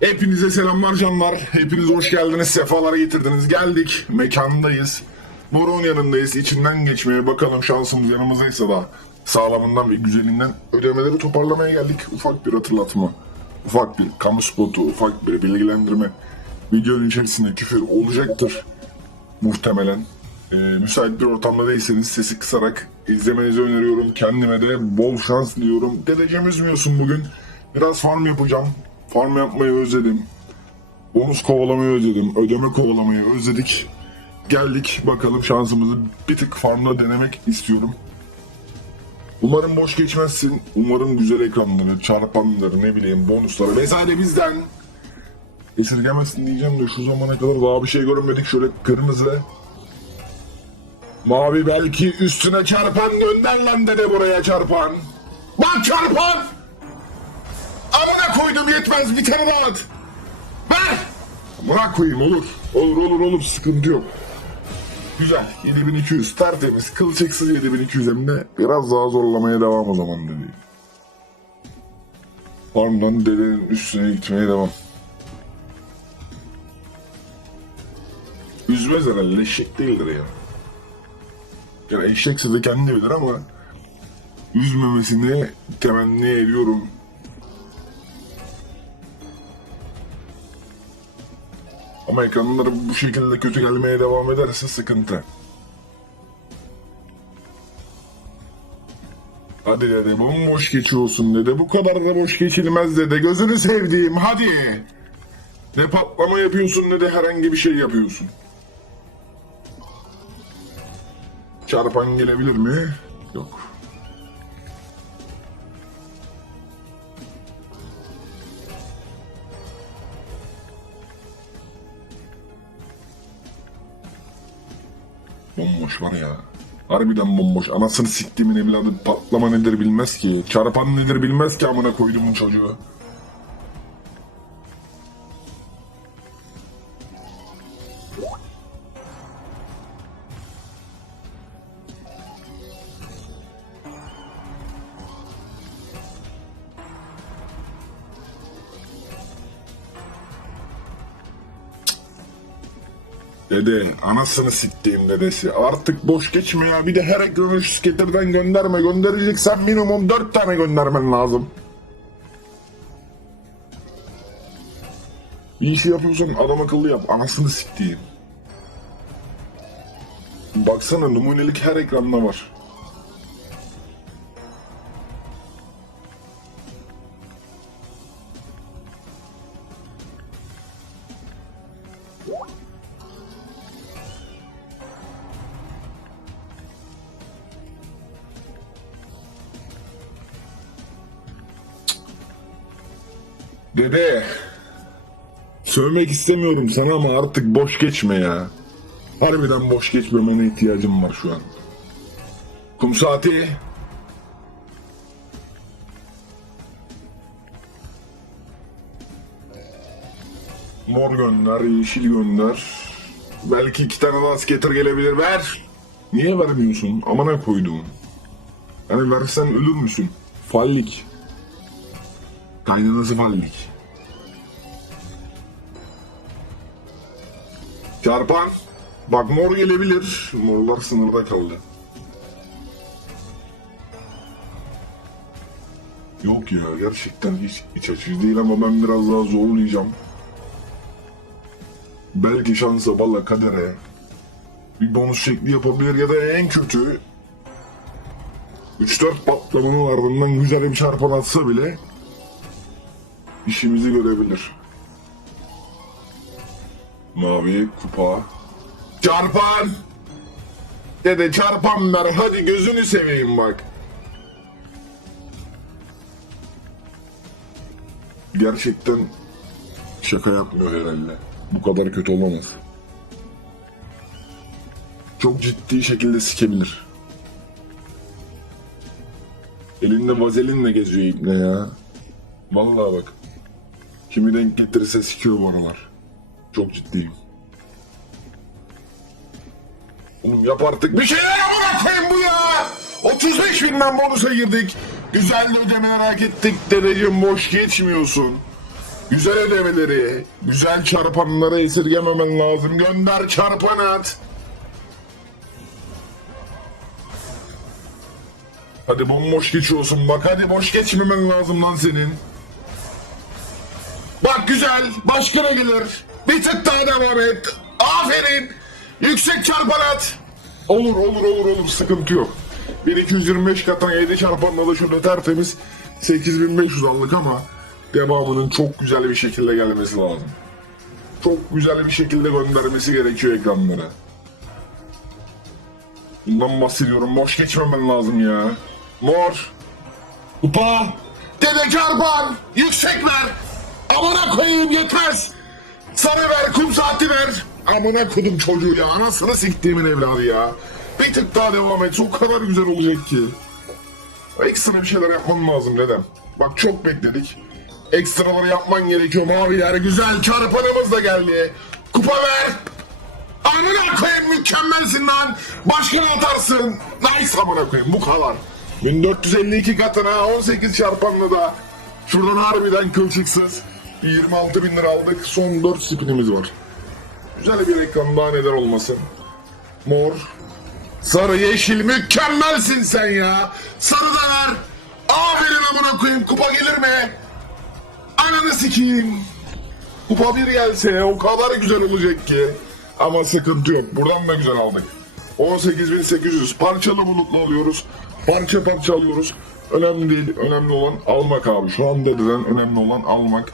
Hepinize selamlar canlar. Hepiniz hoş geldiniz. Sefalara getirdiniz. Geldik. Mekandayız. Morun yanındayız. İçinden geçmeye bakalım şansımız yanımızdaysa da sağlamından ve güzelinden ödemeleri toparlamaya geldik. Ufak bir hatırlatma. Ufak bir kamu spotu, ufak bir bilgilendirme. Videonun içerisinde küfür olacaktır. Muhtemelen. Ee, müsait bir ortamda değilseniz sesi kısarak izlemenizi öneriyorum. Kendime de bol şans diliyorum. Dedeciğim üzmüyorsun bugün. Biraz farm yapacağım. Farm yapmayı özledim. Bonus kovalamayı özledim. Ödeme kovalamayı özledik. Geldik bakalım şansımızı bir tık farmda denemek istiyorum. Umarım boş geçmezsin. Umarım güzel ekranları, çarpanları, ne bileyim bonusları vesaire bizden esirgemezsin diyeceğim de şu zamana kadar daha bir şey görmedik. Şöyle kırmızı, mavi belki üstüne çarpan gönder lan dede buraya çarpan. Bak çarpan! Koydum yetmez bir tane daha at. Ver! Amına koyayım olur. Olur olur olur sıkıntı yok. Güzel 7200 tertemiz kılçıksız 7200 hem de biraz daha zorlamaya devam o zaman dedi. Farmdan dedenin üstüne gitmeye devam. Üzmez herhalde eşek değildir ya. Yani eşekse de kendi bilir ama üzmemesini temenni ediyorum. Ama bu şekilde kötü gelmeye devam ederse sıkıntı. Hadi dede bomboş geçiyorsun dede. Bu kadar da boş geçilmez dede. Gözünü sevdiğim hadi. Ne patlama yapıyorsun ne de herhangi bir şey yapıyorsun. Çarpan gelebilir mi? Yok. Bomboş var ya. Harbiden bomboş. Anasını siktimin evladı patlama nedir bilmez ki. Çarpan nedir bilmez ki amına koyduğumun çocuğu. Dede anasını siktiğim dedesi. Artık boş geçme ya. Bir de her şu skaterden gönderme. Göndereceksen minimum dört tane göndermen lazım. Bir işi yapıyorsan adam akıllı yap. Anasını siktiğim. Baksana numunelik her ekranda var. Dede. Sövmek istemiyorum sana ama artık boş geçme ya. Harbiden boş geçmemene ihtiyacım var şu an. Kum saati. Mor gönder, yeşil gönder. Belki iki tane daha skater gelebilir. Ver. Niye vermiyorsun? Amana koyduğum. Hani versen ölür müsün? Fallik. Kaynanası fallik. Çarpan. Bak mor gelebilir. Morlar sınırda kaldı. Yok ya gerçekten hiç iç açıcı değil ama ben biraz daha zorlayacağım. Belki şansa balla kadere bir bonus şekli yapabilir ya da en kötü 3-4 patlamanın ardından güzel bir çarpan atsa bile işimizi görebilir. Mavi kupa. Çarpan! Dede çarpan ver hadi gözünü seveyim bak. Gerçekten şaka yapmıyor herhalde. Bu kadar kötü olamaz. Çok ciddi şekilde sikebilir. Elinde vazelinle geziyor ibne ya. Vallahi bak. Kimi denk getirirse sikiyor bu. Çok ciddiyim. Oğlum yap artık bir şeyler amına bu ya. 35 binden bonusa girdik. Güzel de ödemeler hak ettik. Dedeciğim boş geçmiyorsun. Güzel ödemeleri, güzel çarpanları esirgememen lazım. Gönder çarpan at. Hadi bomboş geçiyorsun bak hadi boş geçmemen lazım lan senin. Bak güzel başka ne gelir? Bir tık daha devam et. Aferin. Yüksek çarpan at. Olur olur olur olur sıkıntı yok. 1225 katan 7 çarpanla da şurada tertemiz 8500 aldık ama devamının çok güzel bir şekilde gelmesi lazım. Çok güzel bir şekilde göndermesi gerekiyor ekranlara. Bundan bahsediyorum. Boş geçmemen lazım ya. Mor. Kupa. Dede çarpan. Yüksek ver. Amına koyayım yeter. Sarı ver. Kum saati ver. Amına kodum çocuğu ya. Anasını siktiğimin evladı ya. Bir tık daha devam et. O kadar güzel olacak ki. Ekstra bir şeyler yapman lazım dedem. Bak çok bekledik. Ekstraları yapman gerekiyor maviler. Güzel çarpanımız da geldi. Kupa ver. Amına koyayım mükemmelsin lan. Başkanı atarsın. Nice amına koyayım bu kadar. 1452 katına 18 çarpanlı da. Şuradan harbiden kılçıksız. 26 bin lira aldık. Son 4 spinimiz var. Güzel bir ekran daha neden olmasın. Mor. Sarı yeşil mükemmelsin sen ya. Sarı da ver. Aferin amına koyayım kupa gelir mi? Ananı sikeyim. Kupa bir gelse o kadar güzel olacak ki. Ama sıkıntı yok. Buradan da güzel aldık. 18.800 parçalı bulutlu alıyoruz. Parça parça alıyoruz. Önemli değil. Önemli olan almak abi. Şu anda dededen önemli olan almak.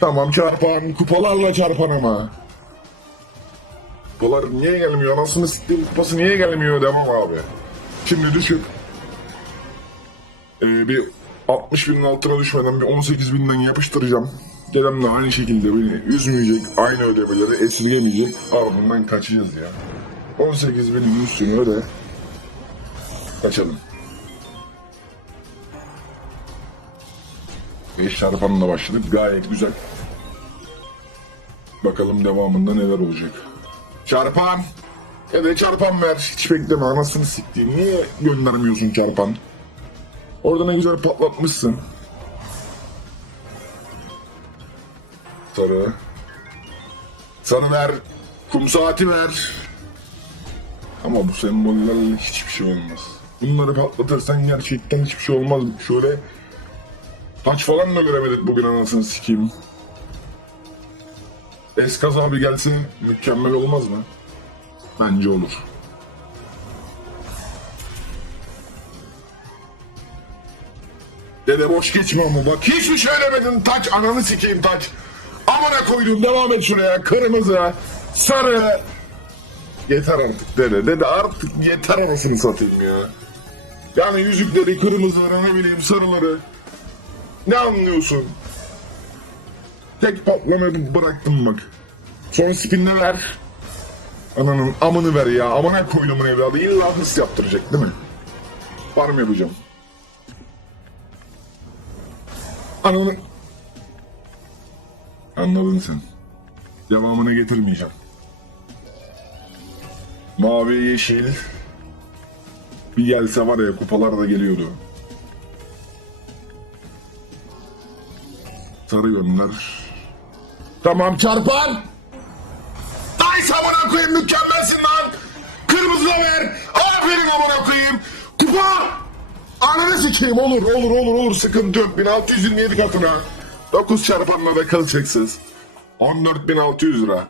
Tamam çarpan. Kupalarla çarpan ama. Kupalar niye gelmiyor? Anasını siktiğim kupası niye gelmiyor demem abi. Şimdi düşüp ee, bir 60 binin altına düşmeden bir 18 binden yapıştıracağım. Dedem de aynı şekilde beni üzmeyecek, aynı ödemeleri esirgemeyecek. Ardından kaçacağız ya. 18 binin üstünü öde. Kaçalım. 5 çarpanla başladık. Gayet güzel. Bakalım devamında neler olacak. Çarpan! Ya da çarpan ver. Hiç bekleme anasını siktiğim. Niye göndermiyorsun çarpan? Orada ne güzel patlatmışsın. Sarı. Sarı ver. Kum saati ver. Ama bu sembollerle hiçbir şey olmaz. Bunları patlatırsan gerçekten hiçbir şey olmaz. Şöyle taç falan da göremedik bugün anasını sikeyim. Eskaz abi gelse mükemmel olmaz mı? Bence olur. Dede boş geçme ama bak hiçbir şey demedin taç ananı sikeyim taç. Amına koydum devam et şuraya kırmızı sarı. Yeter artık dede dede artık yeter anasını satayım ya. Yani yüzükleri kırmızıları ne bileyim sarıları. Ne anlıyorsun? Tek patlamayı bıraktım bak. Son spinle ver. Ananın amını ver ya. Amına koydumun evladı. İlla hırs yaptıracak değil mi? Var mı yapacağım? Anladın. Anladın sen. Devamını getirmeyeceğim. Mavi, yeşil. Bir gelse var ya kupalar da geliyordu. Sarı gönder. Tamam çarpan. Ay amına koyayım mükemmelsin lan. Kırmızı ver. Aferin amına koyayım. Kupa. Ananı sikeyim olur olur olur olur sıkıntı yok 1627 katına 9 çarpanla da kılçıksız 14600 lira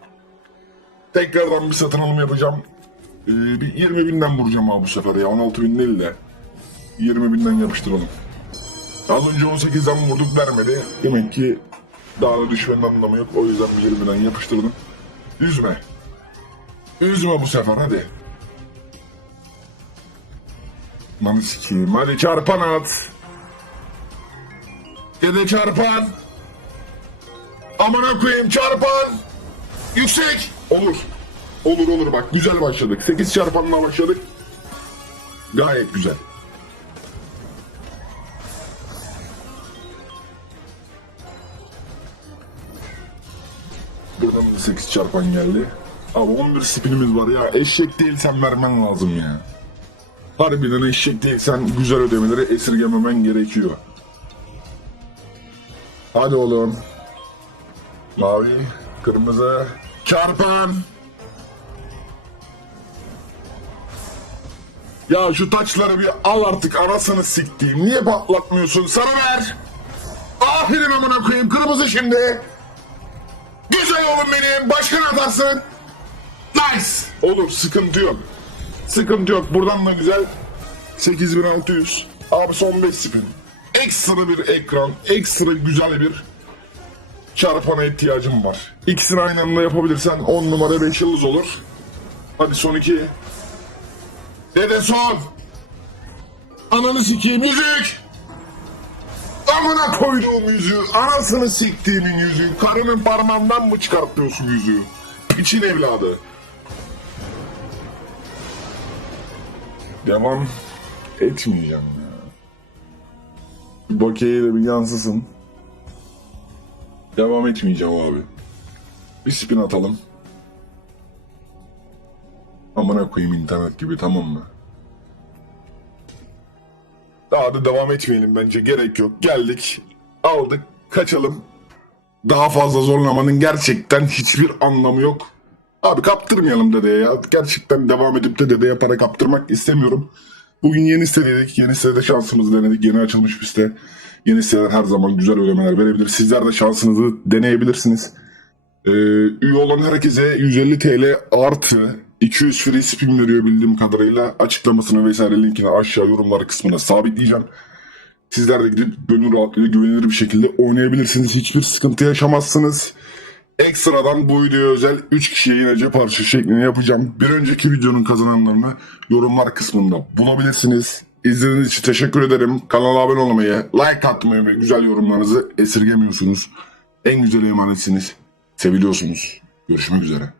Tekrardan bir satın alım yapacağım ee, bir 20 binden vuracağım abi bu sefer ya 16 bin değil de 20 binden yapıştıralım Az önce 18'den vurduk vermedi Demek ki daha da düşmenin anlamı yok o yüzden bir 20'den yapıştırdım Üzme Üzme bu sefer hadi Lan sikeyim. Hadi çarpan at. Dede çarpan. Amına koyayım çarpan. Yüksek. Olur. Olur olur bak güzel başladık. 8 çarpanla başladık. Gayet güzel. 8 çarpan geldi. Abi 11 spinimiz var ya. Eşek değilsen vermen lazım ya. Harbiden eşek değilsen güzel ödemeleri esirgememen gerekiyor. Hadi oğlum. Mavi, kırmızı, çarpan. Ya şu taçları bir al artık anasını siktiğim. Niye patlatmıyorsun? Sana ver. Aferin amına koyayım. Kırmızı şimdi. Güzel oğlum benim. Başkan atarsın. Nice. Olur sıkıntı yok. Sıkıntı yok. Buradan da güzel. 8600. Abi son 5 spin. Ekstra bir ekran. Ekstra güzel bir çarpana ihtiyacım var. İkisini aynı anda yapabilirsen 10 numara 5 yıldız olur. Hadi son iki. Dede son. Ananı sikeyim yüzük. Amına koyduğum yüzüğü. Anasını siktiğimin yüzüğü. Karının parmağından mı çıkartıyorsun yüzüğü? Piçin evladı. Devam etmeyeceğim ya. Bakiye'ye de bir yansısın. Devam etmeyeceğim abi. Bir spin atalım. Amına koyayım internet gibi tamam mı? Daha da devam etmeyelim bence gerek yok. Geldik, aldık, kaçalım. Daha fazla zorlamanın gerçekten hiçbir anlamı yok. Abi kaptırmayalım dedeye ya. Gerçekten devam edip de dedeye para kaptırmak istemiyorum. Bugün yeni sitedeydik. Yeni sitede şansımızı denedik. Yeni açılmış bir site. Yeni siteler her zaman güzel ödemeler verebilir. Sizler de şansınızı deneyebilirsiniz. Ee, üye olan herkese 150 TL artı 200 free spin veriyor bildiğim kadarıyla. Açıklamasını vesaire linkini aşağı yorumlar kısmına sabitleyeceğim. Sizler de gidip gönül rahatlığıyla güvenilir bir şekilde oynayabilirsiniz. Hiçbir sıkıntı yaşamazsınız. Ekstradan bu videoya özel 3 kişiye yine cep harçı şeklinde yapacağım. Bir önceki videonun kazananlarını yorumlar kısmında bulabilirsiniz. İzlediğiniz için teşekkür ederim. Kanala abone olmayı, like atmayı ve güzel yorumlarınızı esirgemiyorsunuz. En güzel emanetsiniz. Seviliyorsunuz. Görüşmek üzere.